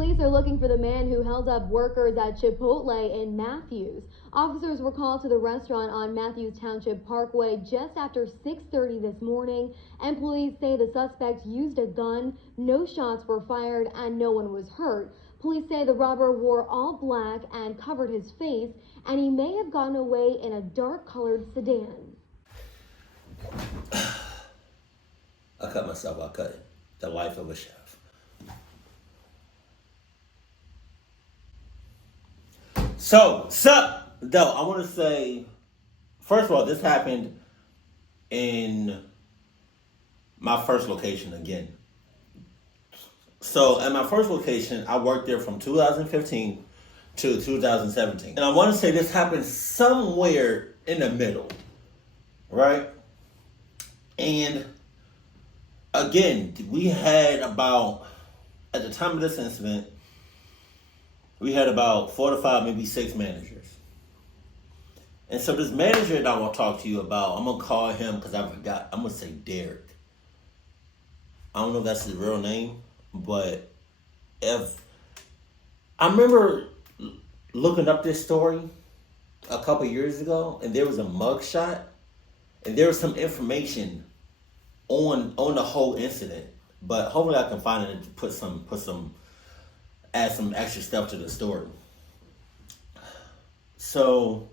Police are looking for the man who held up workers at Chipotle in Matthews. Officers were called to the restaurant on Matthews Township Parkway just after 6:30 this morning, and police say the suspect used a gun. No shots were fired and no one was hurt. Police say the robber wore all black and covered his face, and he may have gotten away in a dark-colored sedan. I cut myself, I cut it. The life of a chef. So, though, I want to say, first of all, this happened in my first location again. So, at my first location, I worked there from 2015 to 2017. And I want to say this happened somewhere in the middle, right? And again, we had about, at the time of this incident, we had about 4 to 5, maybe 6 managers. And so this manager that I want to talk to you about, I'm going to call him because I forgot. I'm going to say Derek. I don't know if that's his real name, but I remember looking up this story a couple years ago, and there was a mugshot, and there was some information on the whole incident. But hopefully I can find it and add some extra stuff to the story. So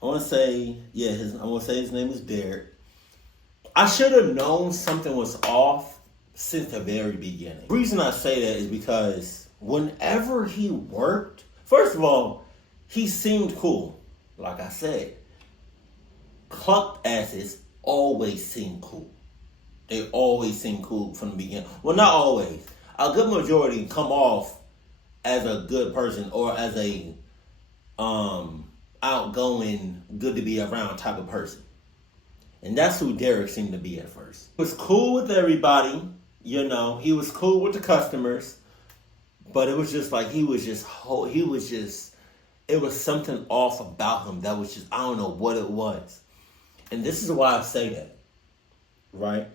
I want to say, his name is Derek. I should have known something was off since the very beginning. The reason I say that is because whenever he worked, first of all, he seemed cool. Like I said, clucked asses always seem cool. They always seem cool from the beginning. Well, not always. A good majority come off as a good person or as a outgoing, good to be around type of person. And that's who Derek seemed to be at first. He was cool with everybody, he was cool with the customers, but it was just like it was something off about him that was just, I don't know what it was. And this is why I say that, right?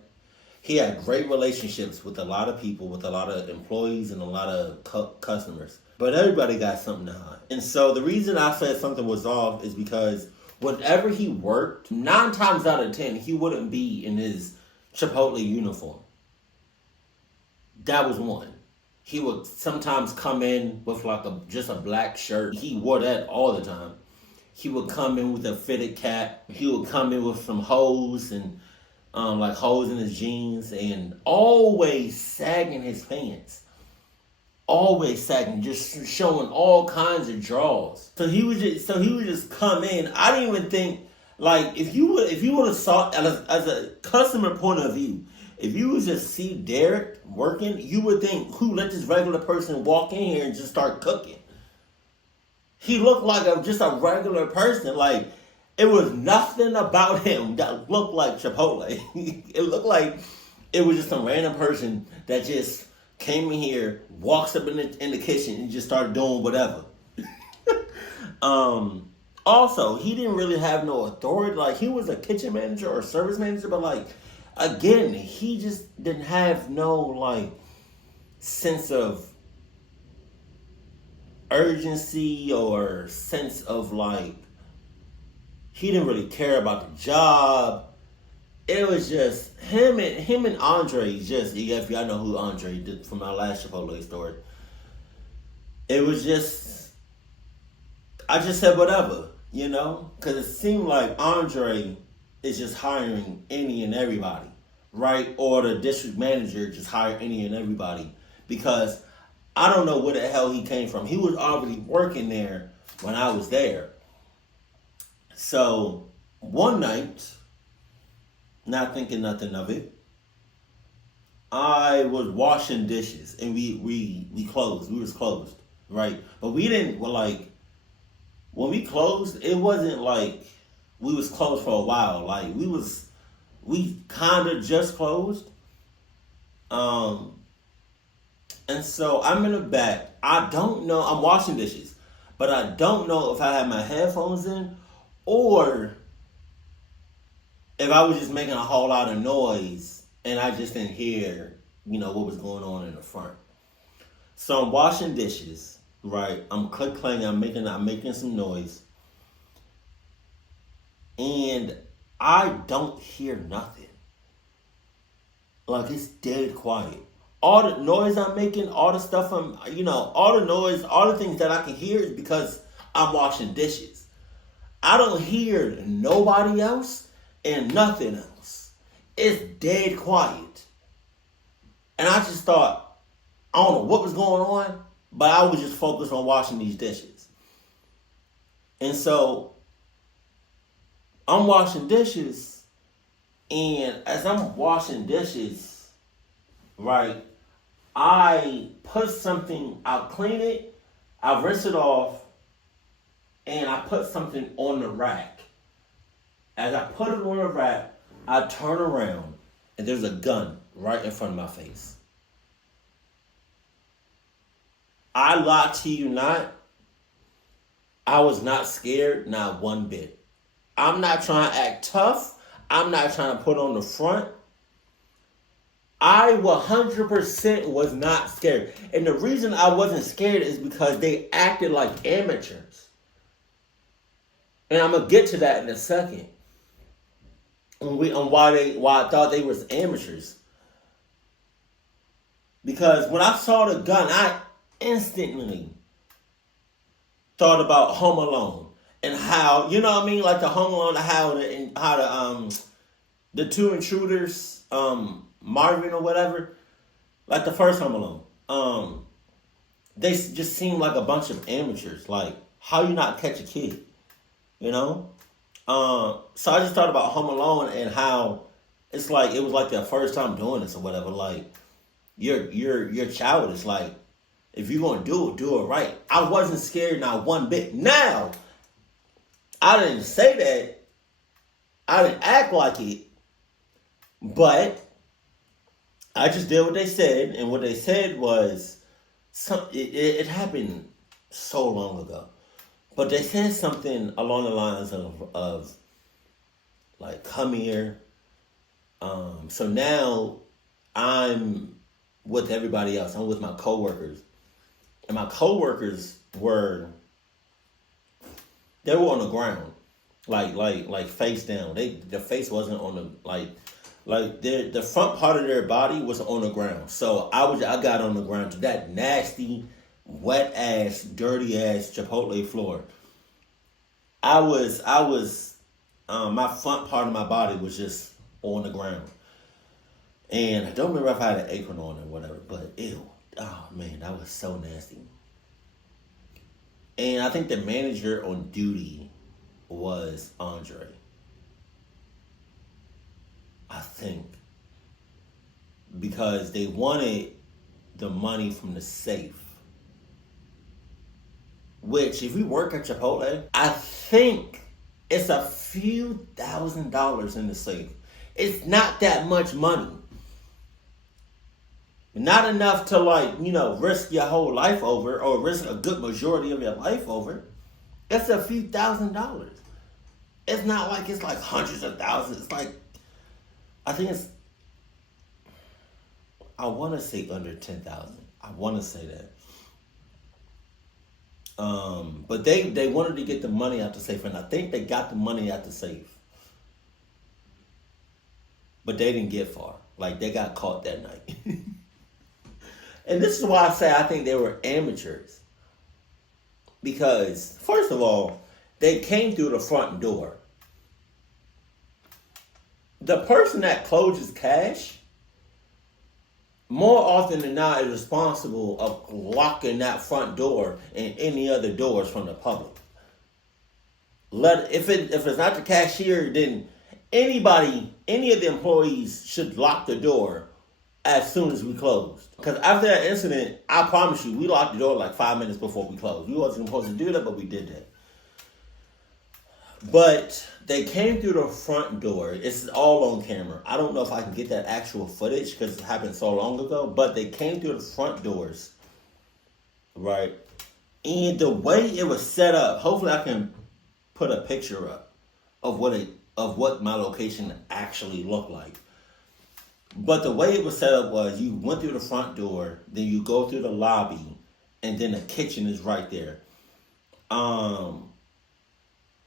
He had great relationships with a lot of people, with a lot of employees and a lot of customers. But everybody got something to hide. And so the reason I said something was off is because whenever he worked, 9 times out of 10, he wouldn't be in his Chipotle uniform. That was one. He would sometimes come in with just a black shirt. He wore that all the time. He would come in with a fitted cap. He would come in with some hose and holes in his jeans, and always sagging his pants. Always sagging, just showing all kinds of draws. So he would just come in. I didn't even think, if you would have saw as a customer point of view, if you would just see Derek working, you would think, who let this regular person walk in here and just start cooking? He looked like just a regular person. It was nothing about him that looked like Chipotle. It looked like it was just some random person that just came in here, walks up in the kitchen, and just started doing whatever. Also, he didn't really have no authority. He was a kitchen manager or service manager, but again, he just didn't have no sense of urgency or sense of he didn't really care about the job. It was just him and Andre. If y'all know who Andre did from my last Chipotle story, it was just, I just said whatever, because it seemed like Andre is just hiring any and everybody, right? Or the district manager just hire any and everybody, because I don't know where the hell he came from. He was already working there when I was there. So one night, not thinking nothing of it, I was washing dishes, and we closed. We was closed, right? But we didn't, when we closed, it wasn't we was closed for a while. We kind of just closed. And so I'm in the back. I don't know. I'm washing dishes, but I don't know if I had my headphones in or if I was just making a whole lot of noise and I just didn't hear, what was going on in the front. So I'm washing dishes, right? I'm click-clanging, I'm making some noise. And I don't hear nothing. Like, it's dead quiet. All the noise I'm making, all the stuff all the noise, all the things that I can hear is because I'm washing dishes. I don't hear nobody else and nothing else. It's dead quiet. And I just thought, I don't know what was going on, but I was just focused on washing these dishes. And so I'm washing dishes, and as I'm washing dishes, right, I put something, I'll clean it, I rinse it off, and I put something on the rack. As I put it on the rack, I turn around, and there's a gun right in front of my face. I lie to you not, I was not scared, not one bit. I'm not trying to act tough. I'm not trying to put on the front. I 100% was not scared. And the reason I wasn't scared is because they acted like amateurs. And I'm going to get to that in a second. On why I thought they was amateurs. Because when I saw the gun, I instantly thought about Home Alone. And how, you know what I mean? Like the Home Alone, how the two intruders, Marvin or whatever, like the first Home Alone, they just seemed like a bunch of amateurs. Like, how you not catch a kid, you know? So I just thought about Home Alone and how it's like it was like their first time doing this or whatever. Like, you're childish. Like, if you're gonna do it right. I wasn't scared not one bit. Now, I didn't say that. I didn't act like it. But I just did what they said. And what they said was, it happened so long ago. But they said something along the lines of like, come here. So now I'm with everybody else. I'm with my coworkers. And my coworkers were on the ground, like face down. The face wasn't on the front part of their body was on the ground. So I got on the ground to that nasty, wet ass, dirty ass Chipotle floor. I was my front part of my body was just on the ground, and I don't remember if I had an apron on or whatever. But ew, oh man, that was so nasty. And I think the manager on duty was Andre. I think. Because they wanted the money from the safe. Which, if you work at Chipotle, I think it's a few $1,000s in the safe. It's not that much money. Not enough to risk your whole life over or risk a good majority of your life over. It's a few $1,000s. It's not like it's like hundreds of thousands. It's like, I think I want to say under 10,000. I want to say that. But they wanted to get the money out the safe, and I think they got the money out the safe. But they didn't get far. Like, they got caught that night. And this is why I say I think they were amateurs. Because, first of all, they came through the front door. The person that closes cash, more often than not, is responsible of locking that front door and any other doors from the public. If it's not the cashier, then any of the employees should lock the door as soon as we closed. Because after that incident, I promise you, we locked the door like 5 minutes before we closed. We wasn't supposed to do that, but we did that. But they came through the front door. It's all on camera. I don't know if I can get that actual footage because it happened so long ago. But they came through the front doors, right? And the way it was set up, hopefully I can put a picture up of what my location actually looked like. But the way it was set up was you went through the front door, then you go through the lobby, and then the kitchen is right there. And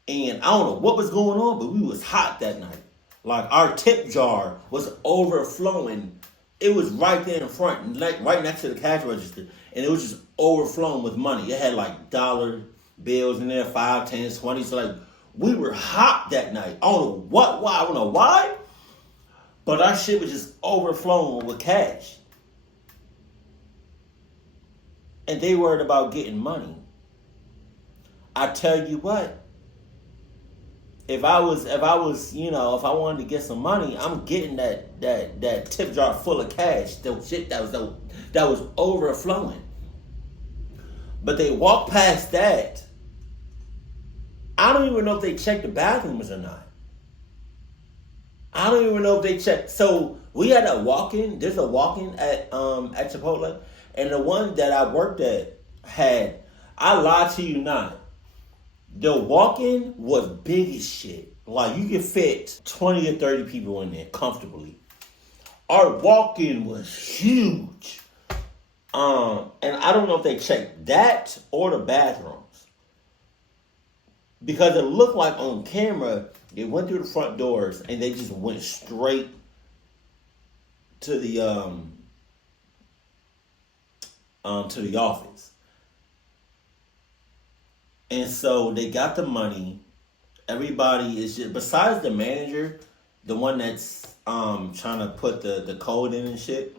I don't know what was going on, but we was hot that night. Like our tip jar was overflowing. It was right there in front, like right next to the cash register, and it was just overflowing with money. It had like dollar bills in there, 5, 10, 20. So like we were hot that night. I don't know why. I don't know why, but our shit was just overflowing with cash. And they worried about getting money. I tell you what. If I was, if I wanted to get some money, I'm getting that tip jar full of cash. The shit that was overflowing. But they walked past that. I don't even know if they checked the bathrooms or not. I don't even know if they checked. So we had a walk-in. There's a walk-in at Chipotle, and the one that I worked at had. I lie to you not. The walk-in was big as shit. Like, you could fit 20 or 30 people in there comfortably. Our walk-in was huge. And I don't know if they checked that or the bathrooms. Because it looked like on camera, they went through the front doors and they just went straight to the office. And so they got the money. Everybody is just, besides the manager, the one that's trying to put the code in and shit,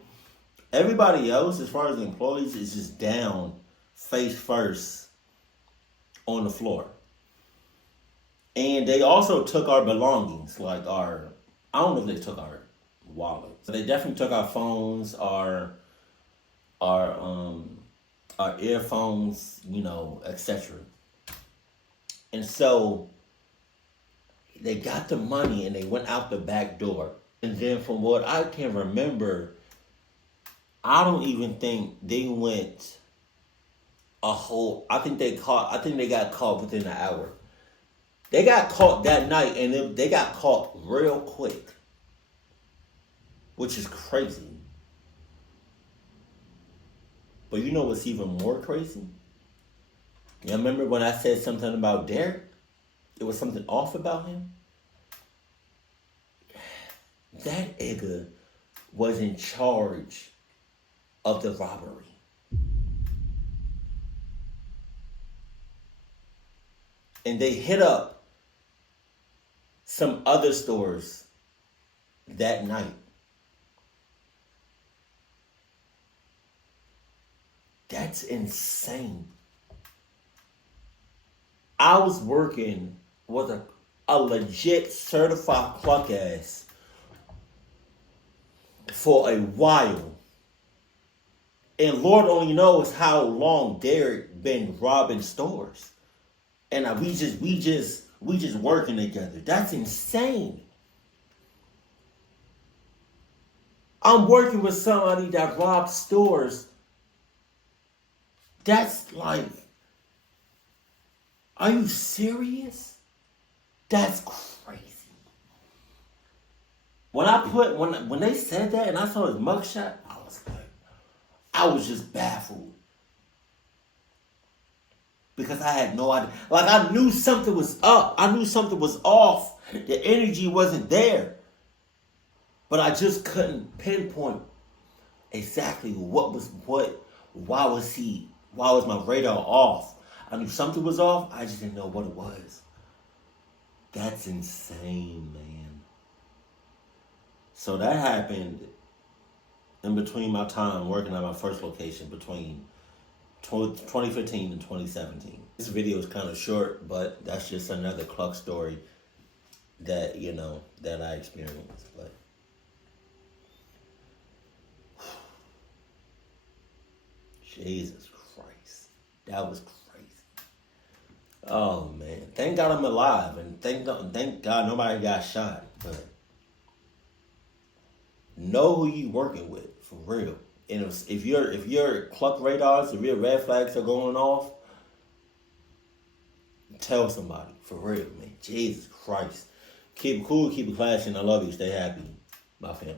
everybody else, as far as the employees, is just down, face first, on the floor. And they also took our belongings, like I don't know if they took our wallets. They definitely took our phones, our earphones, etc. And so they got the money and they went out the back door. And then from what I can remember, I don't even think they went I think they got caught within an hour. They got caught that night and they got caught real quick. Which is crazy. But you know what's even more crazy? You remember when I said something about Derek? It was something off about him? That nigga was in charge of the robbery. And they hit up some other stores that night. That's insane. I was working with a legit certified clock ass for a while. And Lord only knows how long Derek been robbing stores. And we just working together. That's insane. I'm working with somebody that robs stores. That's like, are you serious? That's crazy. When they said that and I saw his mugshot, I was just baffled. Because I had no idea. Like, I knew something was up. I knew something was off. The energy wasn't there. But I just couldn't pinpoint exactly why was my radar off. I knew something was off. I just didn't know what it was. That's insane, man. So that happened in between my time working at my first location between 2015 and 2017. This video is kind of short, but that's just another cluck story that, that I experienced. But Jesus Christ. That was crazy. Oh, man. Thank God I'm alive, and thank God nobody got shot. But know who you working with, for real. And if your cluck radars, if your red flags are going off, tell somebody, for real, man. Jesus Christ. Keep it cool, keep it classy, and I love you. Stay happy. My family.